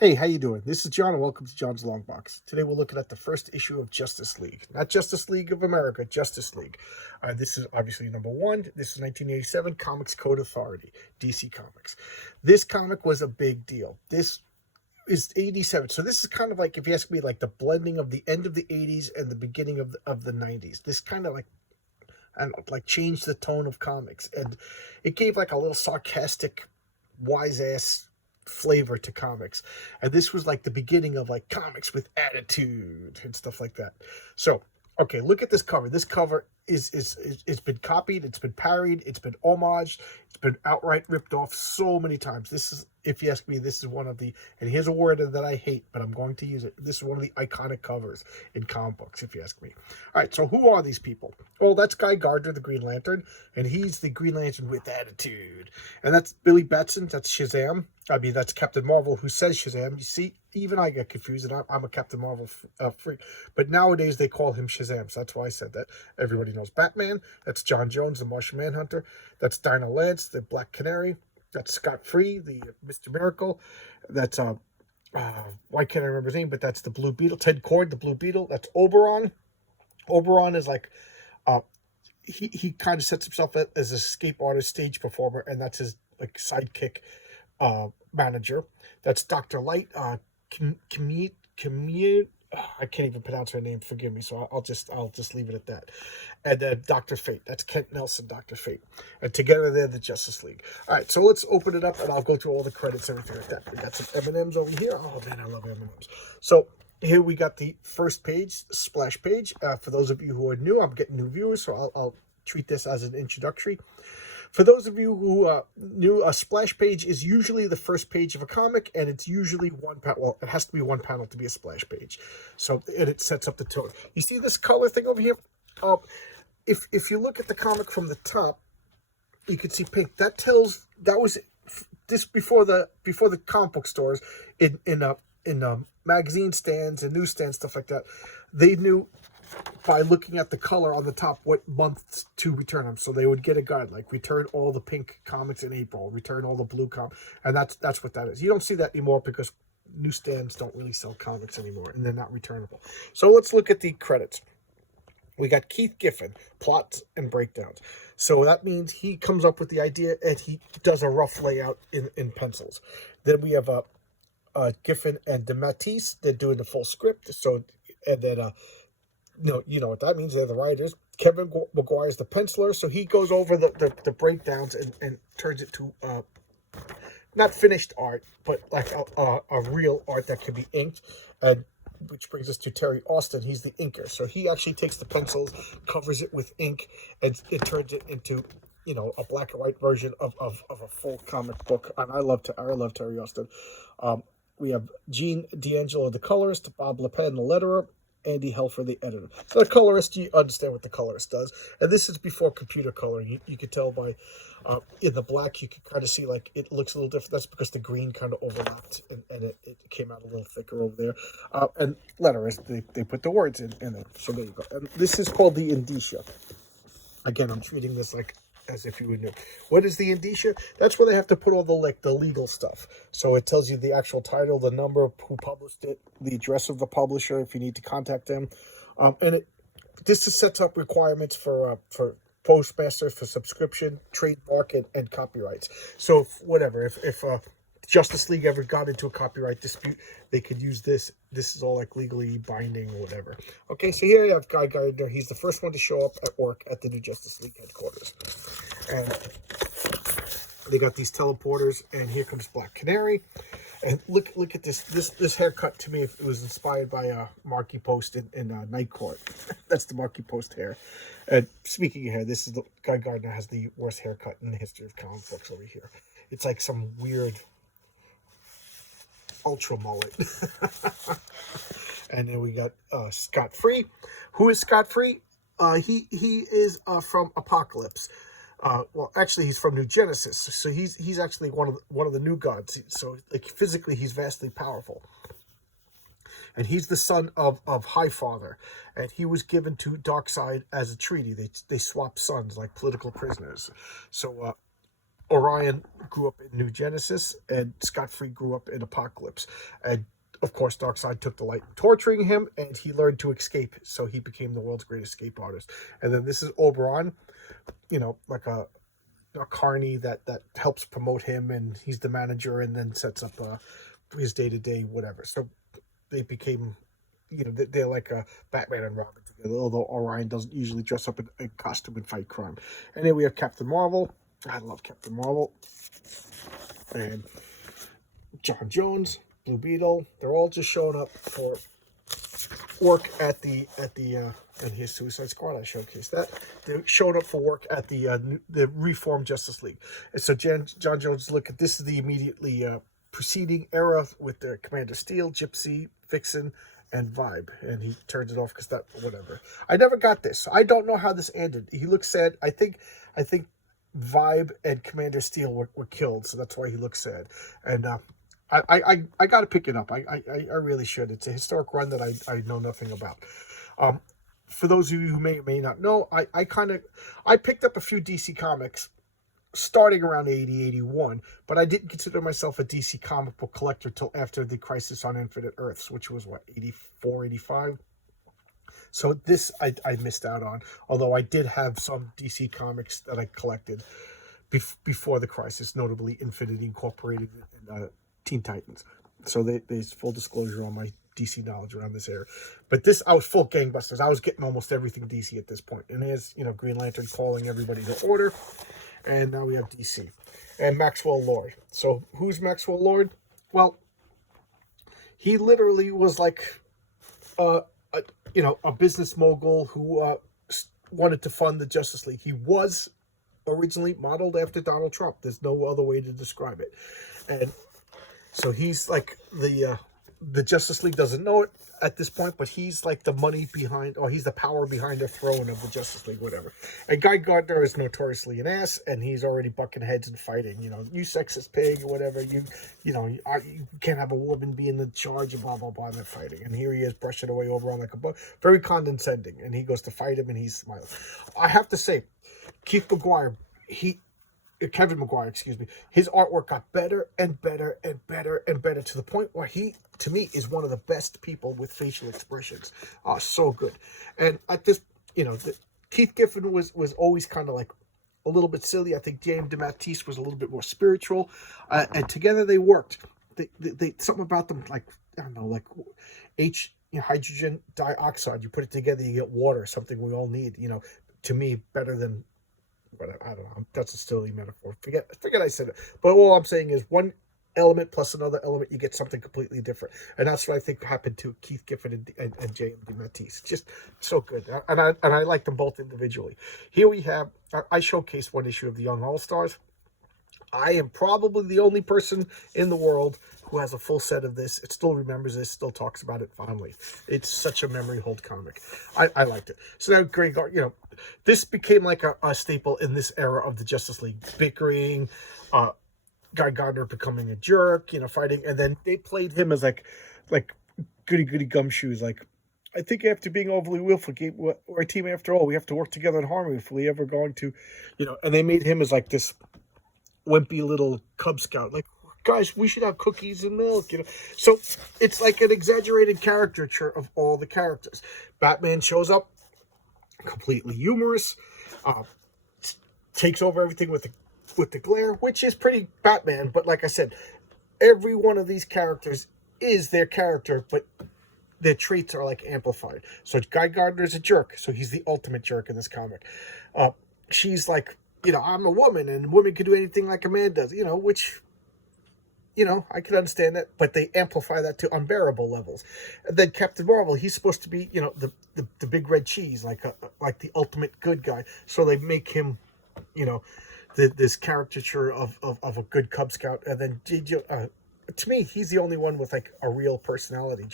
Hey, how you doing? This is John, and welcome to John's Long Box. Today we're looking at the first issue of Justice League. Not Justice League of America, Justice League. This is obviously number one. This is 1987, Comics Code Authority, DC Comics. This comic was a big deal. This is 87, so this is kind of like, if you ask me, like the blending of the end of the 80s and the beginning of the 90s. This kind of like changed the tone of comics, and it gave like a little sarcastic, wise ass flavor to comics. And this was like the beginning of like comics with attitude and stuff like that. So okay, look at this cover. This cover is it's been copied, it's been parodied, it's been homaged, it's been outright ripped off so many times. This is, if you ask me, this is one of the, and here's a word that I hate, but I'm going to use it. This is one of the iconic covers in comic books, if you ask me. All right, so who are these people? Well, that's Guy Gardner, the Green Lantern, and he's the Green Lantern with attitude. And that's Billy Batson, that's Shazam. I mean, that's Captain Marvel, who says Shazam. You see, even I get confused, and I'm a Captain Marvel freak. But nowadays, they call him Shazam, so that's why I said that. Everybody knows Batman. That's John Jones, the Martian Manhunter. That's Dinah Lance, the Black Canary. That's Scott Free, the Mr. Miracle. That's, why can't I remember his name? But that's the Blue Beetle. Ted Kord, the Blue Beetle. That's Oberon. Oberon is like, he kind of sets himself as an escape artist, stage performer, and that's his like sidekick manager. That's Dr. Light, I can't even pronounce her name. Forgive me. So I'll just leave it at that. And then Dr. Fate. That's Kent Nelson, Dr. Fate. And together they're the Justice League. All right, so let's open it up, and I'll go through all the credits, everything like that. We got some M&Ms over here. Oh man, I love M&Ms. So here we got the first page, splash page. For those of you who are new, I'm getting new viewers, so I'll treat this as an introductory. For those of you who knew, a splash page is usually the first page of a comic, and it's usually one panel. Well, it has to be one panel to be a splash page. So, and it sets up the tone. You see this color thing over here? If you look at the comic from the top, you can see pink. That was this before the comic book stores in magazine stands and newsstands, stuff like that. They knew by looking at the color on the top what months to return them. So they would get a guide like return all the pink comics in April, return all the blue comics, and that's what that is. You don't see that anymore because newsstands don't really sell comics anymore, and they're not returnable. So let's look at the credits. We got Keith Giffen, plots and breakdowns. So that means he comes up with the idea and he does a rough layout in pencils. Then we have Giffen and DeMatteis. They're doing the full script. So, and then you know what that means. They're the writers. Kevin McGuire is the penciler, so he goes over the breakdowns and turns it to not finished art, but like a real art that can be inked. Which brings us to Terry Austin. He's the inker, so he actually takes the pencils, covers it with ink, and it turns it into a black and white version of a full comic book. And I love Terry Austin. We have Gene D'Angelo, the colorist, Bob Lepine, the letterer, Andy Helfer, the editor. So the colorist, you understand what the colorist does. And this is before computer coloring. You could tell by, in the black, you could kind of see like it looks a little different. That's because the green kind of overlapped and it came out a little thicker over there. And letterers, they put the words in it. So there you go. And this is called the indicia. Again, I'm treating this like as if you would know. What is the indicia? That's where they have to put all the legal stuff. So it tells you the actual title, the number, who published it, the address of the publisher if you need to contact them, and this sets up requirements for postmasters, for subscription, trademark, and copyrights. So if Justice League ever got into a copyright dispute, they could use this. This is all like legally binding or whatever. Okay, so here you have Guy Gardner. He's the first one to show up at work at the new Justice League headquarters. And they got these teleporters, and here comes Black Canary. And look at this haircut. To me, it was inspired by Marky Post in Night Court. That's the Marky Post hair. And speaking of hair, this is Guy Gardner has the worst haircut in the history of comic books over here. It's like some weird ultra mullet. And then we got Scott Free. Who is Scott Free? He is from Apocalypse. Well, actually, he's from New Genesis, so he's actually one of the new gods. So, like, physically, he's vastly powerful, and he's the son of Highfather, and he was given to Darkseid as a treaty. They swap sons like political prisoners. So Orion grew up in New Genesis, and Scott Free grew up in Apocalypse. And of course, Darkseid took delight in torturing him, and he learned to escape, so he became the world's greatest escape artist. And then this is Oberon, like a carny that helps promote him, and he's the manager, and then sets up his day-to-day whatever. So they became, they're like a Batman and Robin together, although Orion doesn't usually dress up in costume and fight crime. And then we have Captain Marvel. I love Captain Marvel. And John Jones, Blue Beetle, they're all just showing up for work at the and his Suicide Squad. I showcased that. They showed up for work at the reformed Justice League. And so John Jones, look at this is the immediately preceding era with the Commander Steel, Gypsy, Vixen, and Vibe, and he turns it off because that whatever. I never got this. I don't know how this ended. He looks sad. I think Vibe and Commander Steel were killed, so that's why he looks sad. And I got to pick it up. I really should. It's a historic run that I know nothing about. For those of you who may not know, I picked up a few DC comics starting around 80, 81, but I didn't consider myself a DC comic book collector till after the Crisis on Infinite Earths, which was, 84, 85? So this I missed out on, although I did have some DC comics that I collected before the Crisis, notably Infinity Incorporated and Teen Titans. So there's full disclosure on my DC knowledge around this area. But this, I was full gangbusters. I was getting almost everything DC at this point. And there's, Green Lantern calling everybody to order. And now we have DC. And Maxwell Lord. So who's Maxwell Lord? Well, he literally was like a business mogul who wanted to fund the Justice League. He was originally modeled after Donald Trump. There's no other way to describe it. And so he's like the Justice League doesn't know it at this point, but he's like the money behind, or he's the power behind the throne of the Justice League, whatever. And Guy Gardner is notoriously an ass, and he's already bucking heads and fighting. You sexist pig, or whatever. You can't have a woman be in the charge, and blah blah blah. And they're fighting, and here he is brushing away over on like a bug, very condescending. And he goes to fight him, and he's smiling. I have to say, Kevin Maguire, excuse me, his artwork got better and better and better and better to the point where he, to me, is one of the best people with facial expressions. So good. And at this, Keith Giffen was always kind of like a little bit silly. I think James DeMatteis was a little bit more spiritual. And together they worked. They something about them, like, I don't know, like hydrogen dioxide. You put it together, you get water, something we all need. To me, better than, but I don't know. That's a silly metaphor. Forget I said it. But all I'm saying is one element plus another element, you get something completely different. And that's what I think happened to Keith Giffen and J.M. DeMatteis. Just so good. And I like them both individually. Here we have, I showcased one issue of the Young All-Stars. I am probably the only person in the world who has a full set of this. It still remembers this, still talks about it fondly. It's such a memory hold comic. I liked it. So now, Grey Guard, this became like a staple in this era of the Justice League. Bickering, Guy Gardner becoming a jerk, fighting. And then they played him as like goody gumshoes. Like, I think after being overly willful, we're a team after all. We have to work together in harmony if we ever going to, and they made him as like this wimpy little Cub Scout. Like, guys, we should have cookies and milk, So it's like an exaggerated caricature of all the characters. Batman shows up, completely humorous, takes over everything with the glare, which is pretty Batman. But like I said, every one of these characters is their character, but their traits are like amplified. So Guy Gardner is a jerk, so he's the ultimate jerk in this comic. She's like, I'm a woman, and women can do anything like a man does, which, I can understand that, but they amplify that to unbearable levels. And then Captain Marvel, he's supposed to be, the big red cheese, like the ultimate good guy. So they make him, this caricature of a good Cub Scout. And then to me, he's the only one with like a real personality,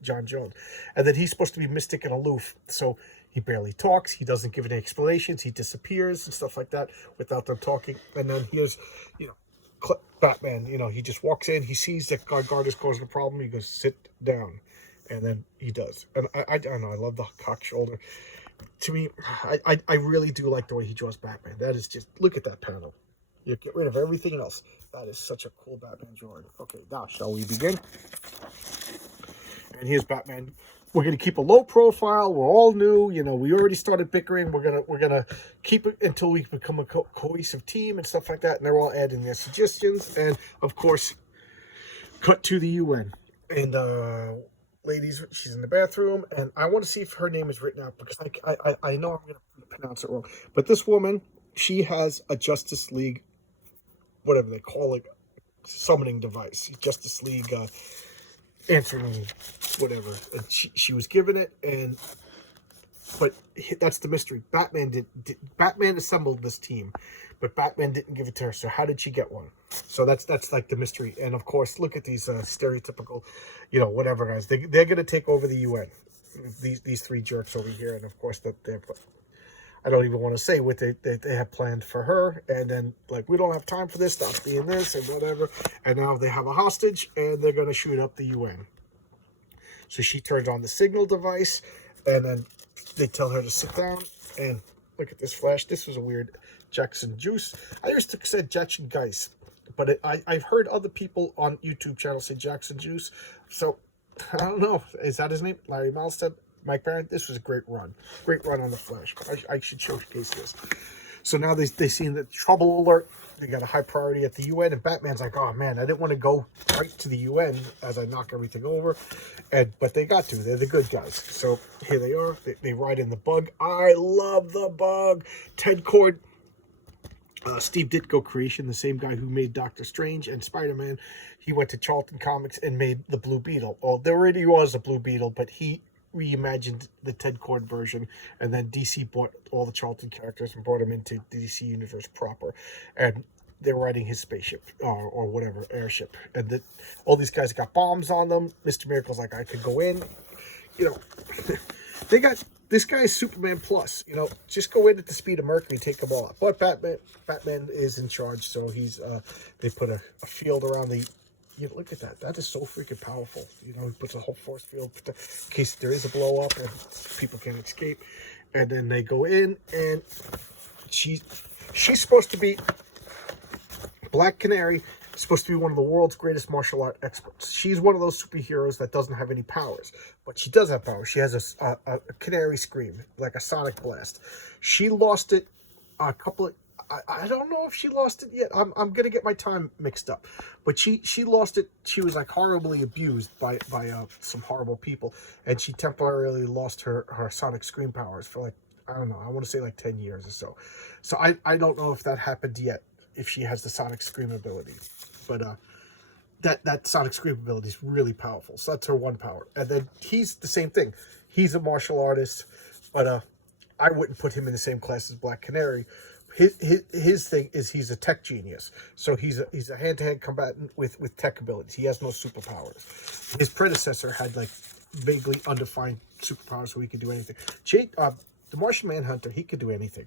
John Jones. And then he's supposed to be mystic and aloof. So he barely talks. He doesn't give any explanations. He disappears and stuff like that without them talking. And then here's, Batman, he just walks in. He sees that Guy Gardner's causing a problem. He goes, sit down. And then he does. And I don't know. I love the cock shoulder. To me, I really do like the way he draws Batman. That is just, look at that panel. You get rid of everything else. That is such a cool Batman drawing. Okay, now shall we begin? And here's Batman. We're gonna keep a low profile. We're all new. You know, we already started bickering. We're gonna keep it until we become a cohesive team and stuff like that. And they're all adding their suggestions. And of course, cut to the UN. And ladies, she's in the bathroom, and I want to see if her name is written out because I know I'm gonna pronounce it wrong. But this woman, she has a Justice League, whatever they call it, summoning device. Justice League. Answering whatever, and she was given it, but that's the mystery. Batman assembled this team, but Batman didn't give it to her. So how did she get one? So that's like the mystery. And of course, look at these stereotypical, whatever guys. They're gonna take over the UN. These three jerks over here, and of course they're. I don't even want to say what they have planned for her. And then, like, we don't have time for this, stop being this, and whatever. And now they have a hostage, and they're going to shoot up the UN. So she turns on the signal device, and then they tell her to sit down. And look at this flash. This was a weird Jackson Juice. I used to say Jackson Geis, but I've heard other people on YouTube channels say Jackson Juice. So, I don't know. Is that his name? Larry Malstead? Mike Barron, this was a great run. Great run on the Flash. I should showcase this. So now they seen the trouble alert. They got a high priority at the UN, and Batman's like, oh man, I didn't want to go right to the UN as I knock everything over. But they got to. They're the good guys. So here they are. They ride in the Bug. I love the Bug. Ted Kord. Steve Ditko creation, the same guy who made Doctor Strange and Spider-Man. He went to Charlton Comics and made the Blue Beetle. Well, there already was a Blue Beetle, but he reimagined the Ted Kord version, and then DC bought all the Charlton characters and brought them into the DC universe proper, and they're riding his spaceship or whatever airship, and all these guys got bombs on them. Mr. Miracle's like, I could go in, they got this guy's Superman plus, just go in at the speed of Mercury, take them all out. But Batman is in charge, so he's they put a field around the. Look at that. That is so freaking powerful. He puts a whole force field in case there is a blow up and people can't escape. And then they go in, and she's supposed to be Black Canary, supposed to be one of the world's greatest martial art experts. She's one of those superheroes that doesn't have any powers, but she does have powers. She has a canary scream, like a sonic blast. She lost it a couple of. I don't know if she lost it yet. I'm gonna get my time mixed up, but she lost it. She was like horribly abused by some horrible people, and she temporarily lost her sonic scream powers for like, I don't know, I want to say like 10 years or so. So I don't know if that happened yet, if she has the sonic scream ability, but that sonic scream ability is really powerful. So that's her one power. And then he's the same thing. He's a martial artist, but I wouldn't put him in the same class as Black Canary. His thing is he's a tech genius. So he's a hand-to-hand combatant with tech abilities. He has no superpowers. His predecessor had like vaguely undefined superpowers, so he could do anything. The Martian Manhunter, he could do anything.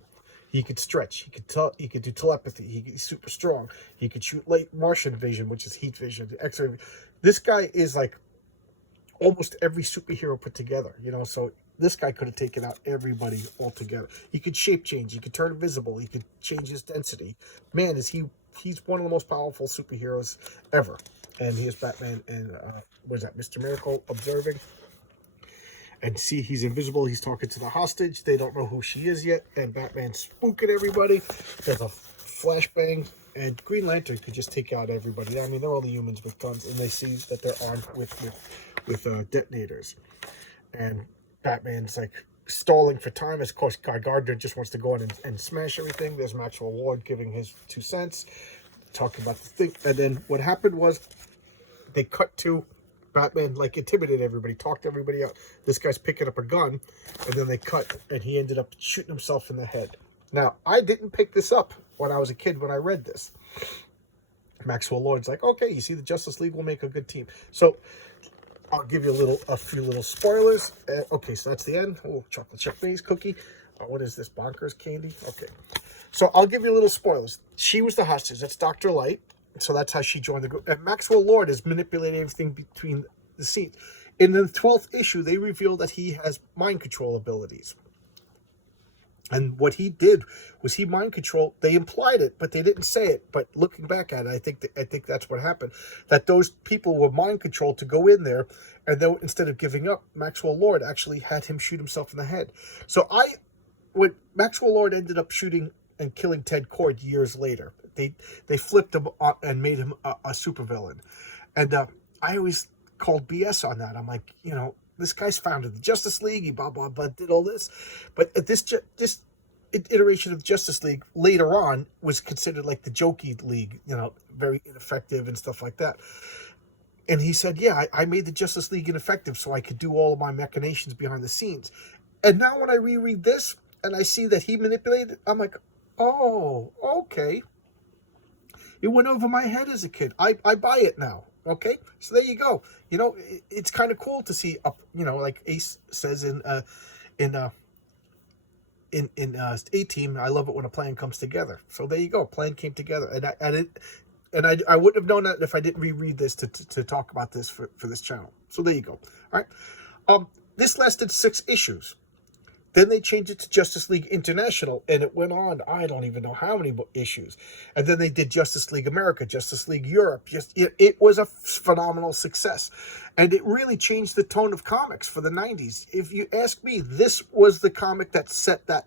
He could stretch. He could do telepathy. He's super strong. He could shoot late Martian vision, which is heat vision, X-ray. This guy is like almost every superhero put together. So this guy could have taken out everybody altogether. He could shape change. He could turn invisible. He could change his density. Man, he's one of the most powerful superheroes ever. And here's Batman and what is that, Mr. Miracle observing. And see, he's invisible. He's talking to the hostage. They don't know who she is yet. And Batman's spooking everybody. There's a flashbang. And Green Lantern could just take out everybody. I mean, they're all the humans with guns. And they see that they're armed with detonators. And Batman's like stalling for time. Of course, Guy Gardner just wants to go in and smash everything. There's Maxwell Lord giving his 2 cents, talking about the thing. And then what happened was they cut to Batman, like, intimidated everybody, talked everybody out. This guy's picking up a gun, and then they cut, and he ended up shooting himself in the head. Now, I didn't pick this up when I was a kid when I read this. Maxwell Lord's like, okay, you see, the Justice League will make a good team. So I'll give you a few little spoilers. Okay, so that's the end. Oh, chocolate chip maze cookie. What is this? Bonkers candy? Okay. So I'll give you a little spoilers. She was the hostage. That's Dr. Light. So that's how she joined the group. And Maxwell Lord is manipulating everything between the scenes. In the 12th issue, they reveal that he has mind control abilities. And what he did was he mind controlled. They implied it, but they didn't say it. But looking back at it, I think that's what happened. That those people were mind controlled to go in there, and then instead of giving up, Maxwell Lord actually had him shoot himself in the head. So when Maxwell Lord ended up shooting and killing Ted Kord years later, they flipped him and made him a supervillain. And I always called BS on that. I'm like, this guy's founded the Justice League, he blah, blah, blah, did all this. But this iteration of Justice League later on was considered like the jokey league, very ineffective and stuff like that. And he said, yeah, I made the Justice League ineffective so I could do all of my machinations behind the scenes. And now when I reread this and I see that he manipulated, I'm like, oh, okay. It went over my head as a kid. I buy it now. Okay, so there you go. It's kind of cool to see like Ace says in A-Team. I love it when a plan comes together. So there you go. Plan came together, and I wouldn't have known that if I didn't reread this to talk about this for this channel. So there you go. All right. This lasted 6 issues. Then they changed it to Justice League International, and it went on, I don't even know how many issues. And then they did Justice League America, Justice League Europe. It was a phenomenal success. And it really changed the tone of comics for the 90s. If you ask me, this was the comic that set that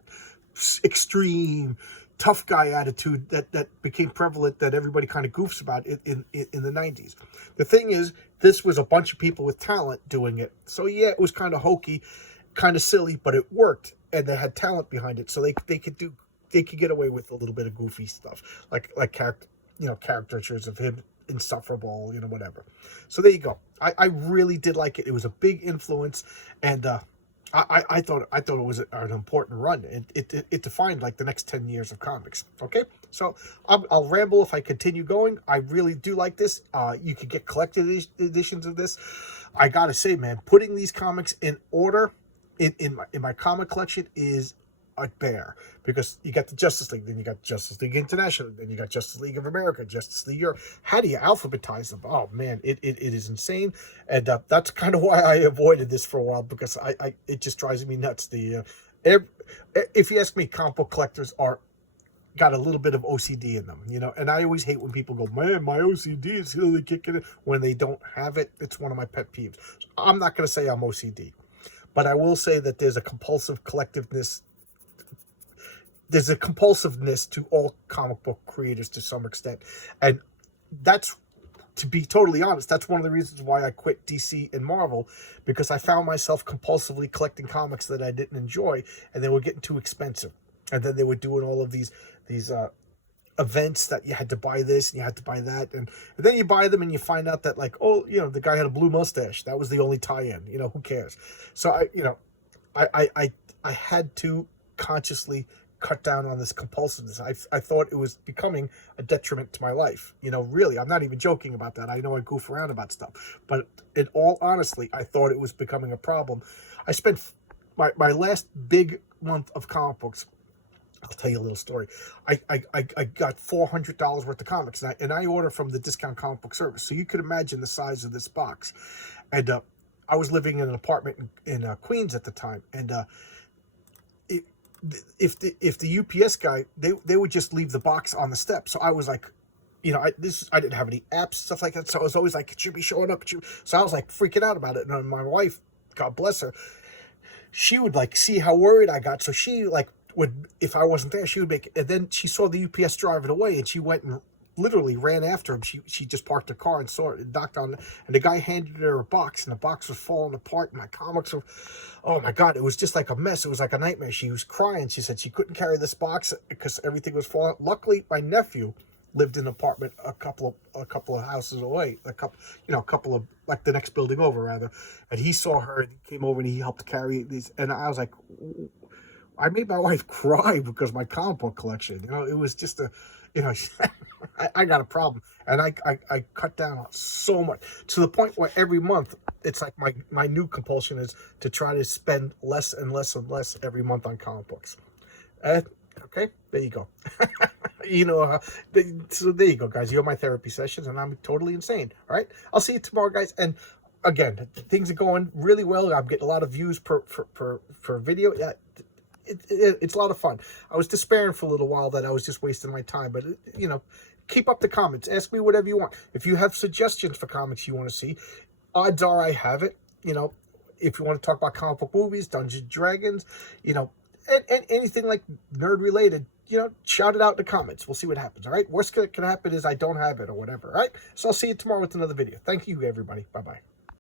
extreme, tough guy attitude that became prevalent, that everybody kind of goofs about in the 90s. The thing is, this was a bunch of people with talent doing it. So yeah, it was kind of hokey, kind of silly, but it worked, and they had talent behind it, so they could get away with a little bit of goofy stuff, like caricatures of him insufferable, whatever. So there you go. I really did like it. It was a big influence, and I thought it was an important run. It defined like the next 10 years of comics. Okay, so I'll ramble if I continue going. I really do like this. You could get collected editions of this. I gotta say, man, putting these comics in order in my comic collection is a bear, because you got the Justice League, then you got Justice League International, then you got Justice League of America, Justice League Europe. How do you alphabetize them? Oh man, it is insane, and that's kind of why I avoided this for a while, because it just drives me nuts. If you ask me, comic book collectors got a little bit of OCD in them, and I always hate when people go, man, my OCD is really kicking it, when they don't have it. It's one of my pet peeves. So I'm not going to say I'm OCD, but I will say that there's a compulsiveness to all comic book creators to some extent. And that's, to be totally honest, that's one of the reasons why I quit DC and Marvel, because I found myself compulsively collecting comics that I didn't enjoy, and they were getting too expensive. And then they were doing all of these events that you had to buy this and you had to buy that, and then you buy them and you find out that, like, oh, the guy had a blue mustache. That was the only tie-in. Who cares? So I had to consciously cut down on this compulsiveness. I thought it was becoming a detriment to my life. Really, I'm not even joking about that. I know I goof around about stuff, but in all honesty, I thought it was becoming a problem. I spent my last big month of comic books. I'll tell you a little story. I got $400 worth of comics, and I order from the discount comic book service. So you could imagine the size of this box. And I was living in an apartment in Queens at the time, and if the UPS guy, they would just leave the box on the step. So I was like, I didn't have any apps, stuff like that. So I was always like, it should be showing up. So I was like freaking out about it. And my wife, God bless her, she would like see how worried I got. So she would, if I wasn't there, she would make, and then she saw the UPS driving away, and she went and literally ran after him. She just parked her car and saw it and knocked on, and the guy handed her a box, and the box was falling apart, and my comics were, oh my God, it was just like a mess. It was like a nightmare. She was crying. She said she couldn't carry this box because everything was falling. Luckily, my nephew lived in an apartment a couple of houses away, a couple of, like, the next building over rather, and he saw her and he came over and he helped carry these, and I was like, I made my wife cry because my comic book collection, it was just I got a problem, and I cut down so much, to the point where every month it's like my new compulsion is to try to spend less and less and less every month on comic books. Okay, there you go. So there you go, guys. You're my therapy sessions, and I'm totally insane. All right, I'll see you tomorrow, guys. And again, things are going really well. I'm getting a lot of views per video. Yeah. it's a lot of fun. I was despairing for a little while that I was just wasting my time, but, you know, keep up the comments. Ask me whatever you want. If you have suggestions for comics you want to see, odds are I have it. You know, if you want to talk about comic book movies, Dungeons and Dragons, you know, and anything like nerd related, you know, shout it out in the comments. We'll see what happens, all right? Worst that can happen is I don't have it or whatever, all right? So I'll see you tomorrow with another video. Thank you, everybody. Bye-bye.